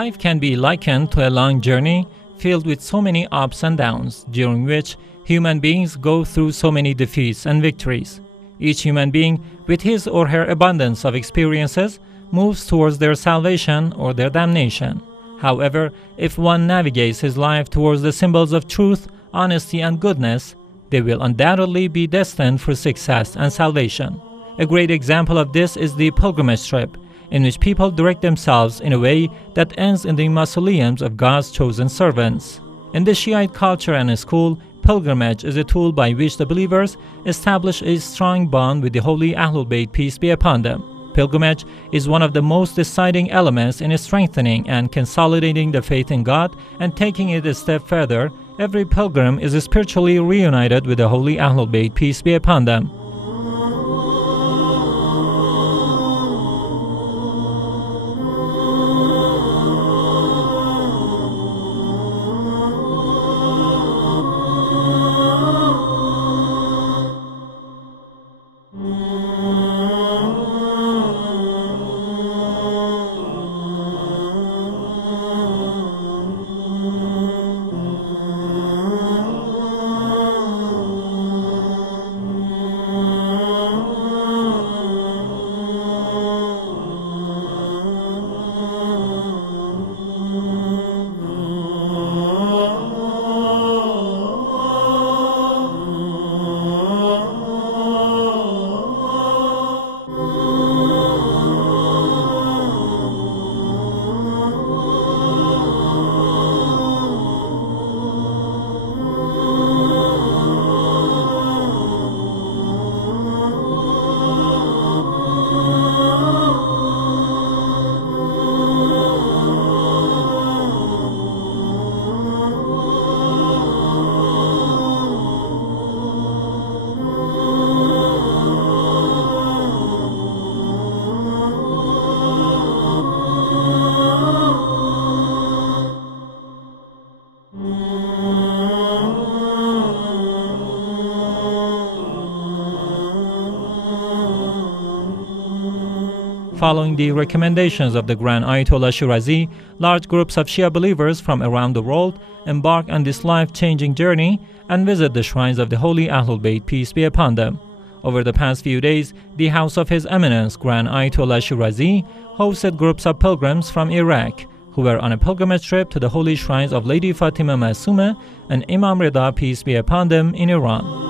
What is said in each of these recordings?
Life can be likened to a long journey filled with so many ups and downs, during which human beings go through so many defeats and victories. Each human being, with his or her abundance of experiences, moves towards their salvation or their damnation. However, if one navigates his life towards the symbols of truth, honesty, and goodness, they will undoubtedly be destined for success and salvation. A great example of this is the pilgrimage trip, in which people direct themselves in a way that ends in the mausoleums of God's chosen servants. In the Shiite culture and school, pilgrimage is a tool by which the believers establish a strong bond with the holy Ahlul Bayt, peace be upon them. Pilgrimage is one of the most deciding elements in strengthening and consolidating the faith in God, and taking it a step further, every pilgrim is spiritually reunited with the holy Ahlul Bayt, peace be upon them. Following the recommendations of the Grand Ayatollah Shirazi, large groups of Shia believers from around the world embark on this life-changing journey and visit the shrines of the holy Ahlul Bayt, peace be upon them. Over the past few days, the house of His Eminence Grand Ayatollah Shirazi hosted groups of pilgrims from Iraq who were on a pilgrimage trip to the holy shrines of Lady Fatima Masuma and Imam Rida, peace be upon them, in Iran.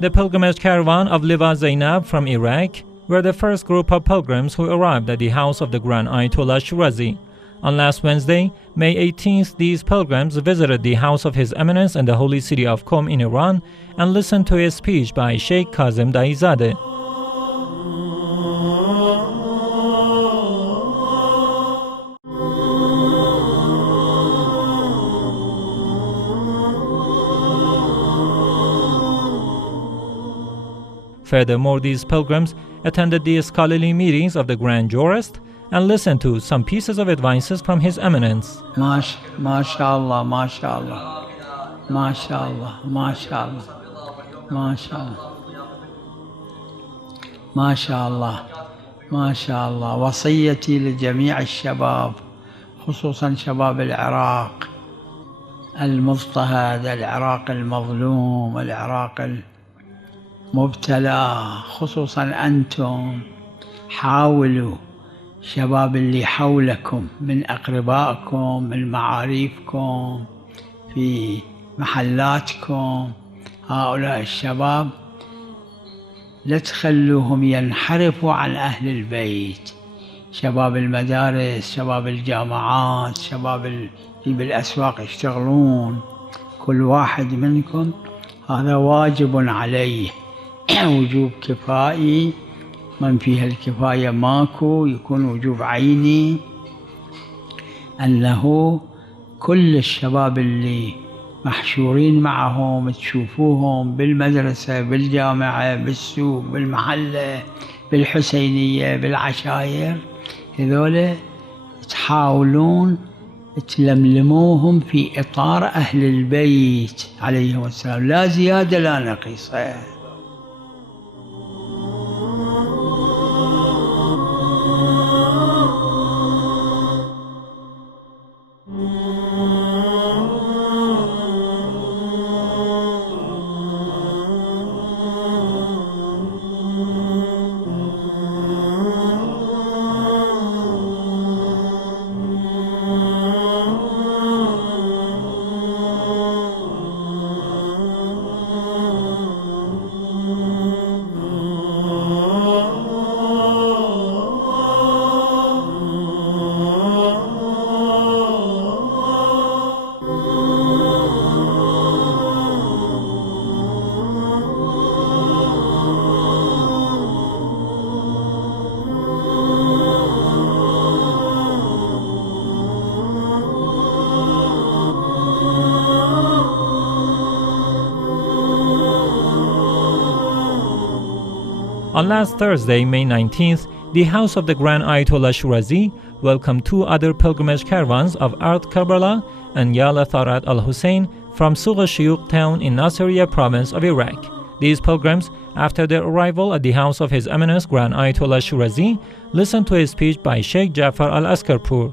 The pilgrimage caravan of Liwa Zainab from Iraq were the first group of pilgrims who arrived at the house of the Grand Ayatollah Shirazi. On last Wednesday, May 18th, these pilgrims visited the house of His Eminence in the holy city of Qom in Iran and listened to a speech by Sheikh Kazim Daizadeh. Furthermore, these pilgrims attended the scholarly meetings of the Grand Jurist and listened to some pieces of advices from His Eminence. MashaAllah, MashaAllah, MashaAllah, MashaAllah, MashaAllah, MashaAllah, MashaAllah. وصيتي لجميع الشباب، خصوصا شباب العراق المضطهد، العراق المظلوم، العراق المبتلى، خصوصا أنتم، حاولوا شباب اللي حولكم من أقربائكم، من معارفكم، في محلاتكم، هؤلاء الشباب لا تخلوهم ينحرفوا عن أهل البيت. شباب المدارس، شباب الجامعات، شباب اللي بالأسواق يشتغلون، كل واحد منكم هذا واجب عليه وجوب كفائي، من فيها الكفاية ماكو، يكون وجوب عيني، أنه كل الشباب اللي محشورين معهم تشوفوهم بالمدرسة، بالجامعة، بالسوق، بالمحلة، بالحسينية، بالعشاير، هذول تحاولون تلملموهم في إطار أهل البيت عليهم السلام، لا زيادة لا نقيصة. On last Thursday, May 19th, the house of the Grand Ayatollah Shirazi welcomed two other pilgrimage caravans of Ard Karbala and Yala Tharat al-Hussein from Suq al-Shuyukh town in Nasiriyah province of Iraq. These pilgrims, after their arrival at the house of His Eminence Grand Ayatollah Shirazi, listened to a speech by Sheikh Jafar al-Askarpur.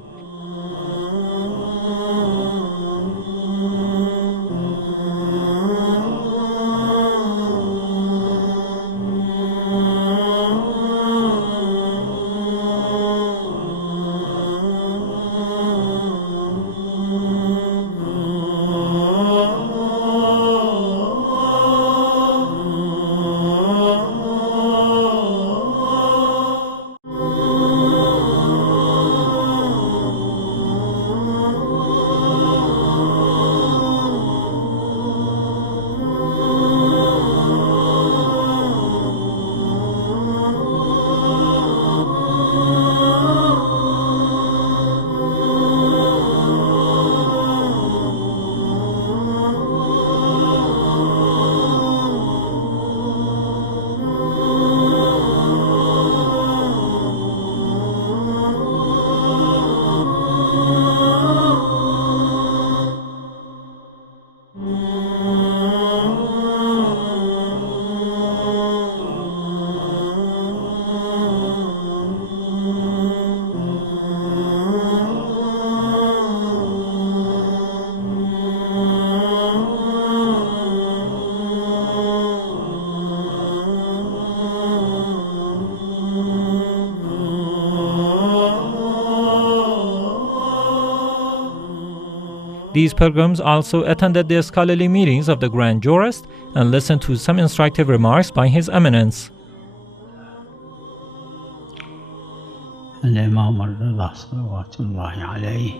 These pilgrims also attended the scholarly meetings of the Grand Jurist and listened to some instructive remarks by His Eminence. الإمام الرضا صلوات الله عليه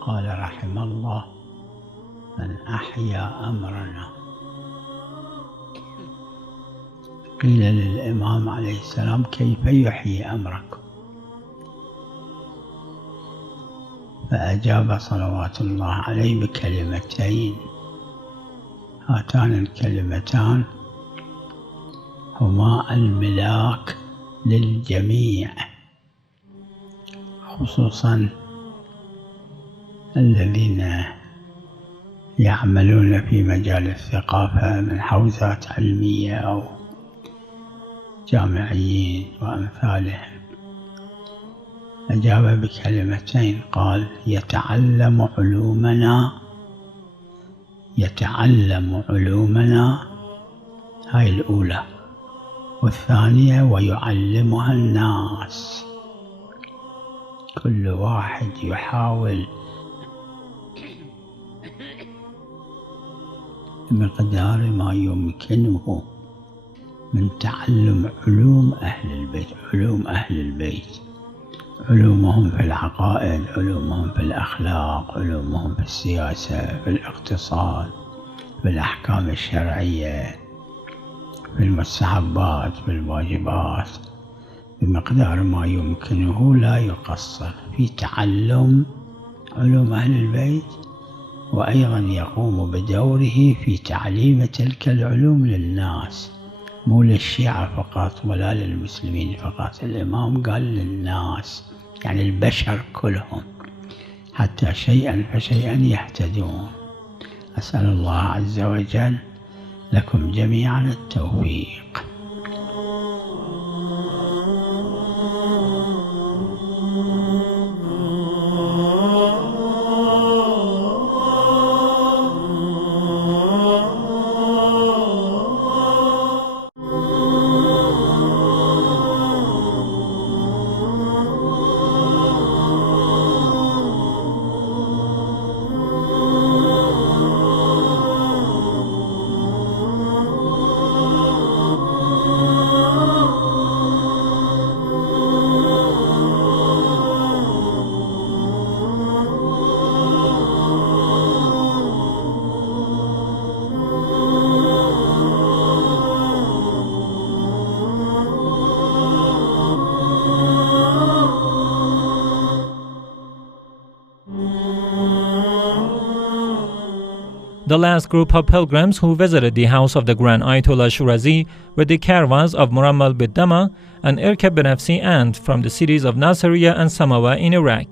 قال رحم الله من أحيا أمرنا. قيل للإمام عليه السلام كيف يحيي أمركم؟ فأجاب صلوات الله عليه بكلمتين، هاتان الكلمتان هما الملاك للجميع، خصوصا الذين يعملون في مجال الثقافة من حوزات علمية أو جامعيين وأمثالهم. أجاب بكلمتين، قال: يتعلم علومنا، هاي الأولى، والثانية ويعلمها الناس. كل واحد يحاول بمقدار ما يمكنه من تعلم علوم أهل البيت، علومهم في العقائد، علومهم في الأخلاق، علومهم في السياسة، في الاقتصاد، في الأحكام الشرعية، في المستحبات، في الواجبات، بمقدار ما يمكنه لا يقصر في تعلم علوم أهل البيت، وأيضا يقوم بدوره في تعليم تلك العلوم للناس، مو للشيعة فقط ولا للمسلمين فقط. الإمام قال للناس، يعني البشر كلهم، حتى شيئا فشيئا يهتدون. أسأل الله عز وجل لكم جميعا التوفيق. The last group of pilgrims who visited the house of the Grand Ayatollah Shirazi were the caravans of Murammal Biddama and Irkab Benafsi and from the cities of Nasiriyah and Samawa in Iraq.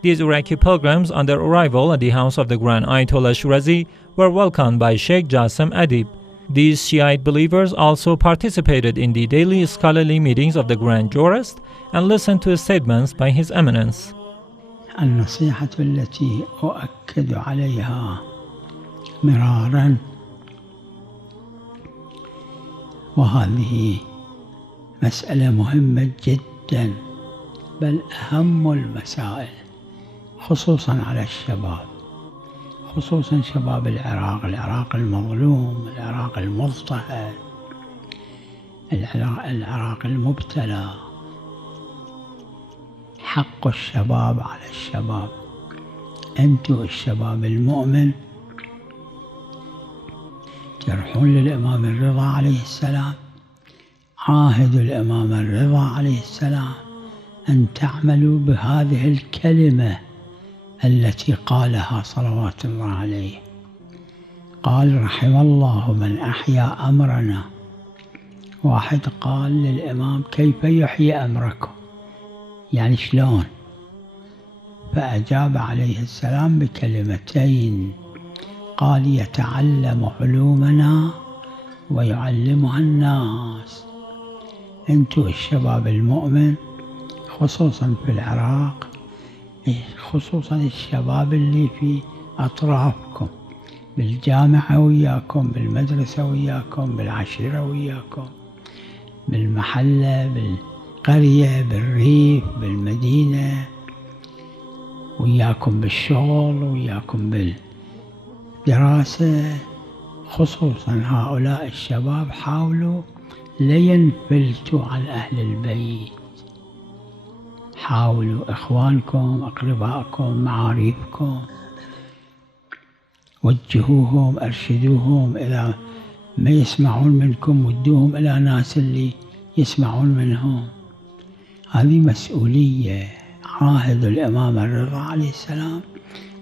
These Iraqi pilgrims, on their arrival at the house of the Grand Ayatollah Shirazi, were welcomed by Sheikh Jassim Adib. These Shiite believers also participated in the daily scholarly meetings of the Grand Jurist and listened to statements by His Eminence. النصيحة التي أؤكد عليها مرارا، وهذه مسألة مهمة جدا، بل أهم المسائل، خصوصا على الشباب، خصوصا شباب العراق المظلوم، العراق المضطهد، العراق المبتلى. حق الشباب على الشباب. أنتم الشباب المؤمن تروحون للإمام الرضا عليه السلام، عاهدوا الإمام الرضا عليه السلام أن تعملوا بهذه الكلمة التي قالها صلوات الله عليه. قال: رحم الله من أحيا أمرنا. واحد قال للإمام: كيف يحيي أمركم؟ يعني شلون؟ فأجاب عليه السلام بكلمتين، قال: يتعلم علومنا ويعلمها الناس. انتو الشباب المؤمن، خصوصا في العراق، خصوصا الشباب اللي في أطرافكم، بالجامعة وياكم، بالمدرسة وياكم، بالعشيرة وياكم، بالمحلة، بالقرية، بالريف، بالمدينة، وياكم بالشغل، وياكم بالدراسة. خصوصا هؤلاء الشباب حاولوا لينفلتوا عن أهل البيت، حاولوا إخوانكم، أقربائكم، معارفكم، وجهوهم، أرشدوهم، إذا ما يسمعون منكم ودوهم إلى ناس اللي يسمعون منهم. هذه مسؤولية. عاهد الإمام الرضا عليه السلام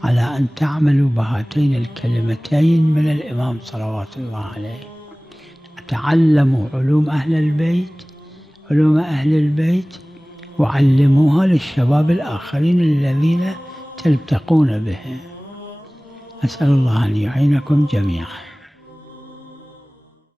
على أن تعملوا بهاتين الكلمتين من الإمام صلوات الله عليه، تعلموا علوم أهل البيت وعلموها للشباب الآخرين الذين تلتقون بهم. أسأل الله أن يعينكم جميعا.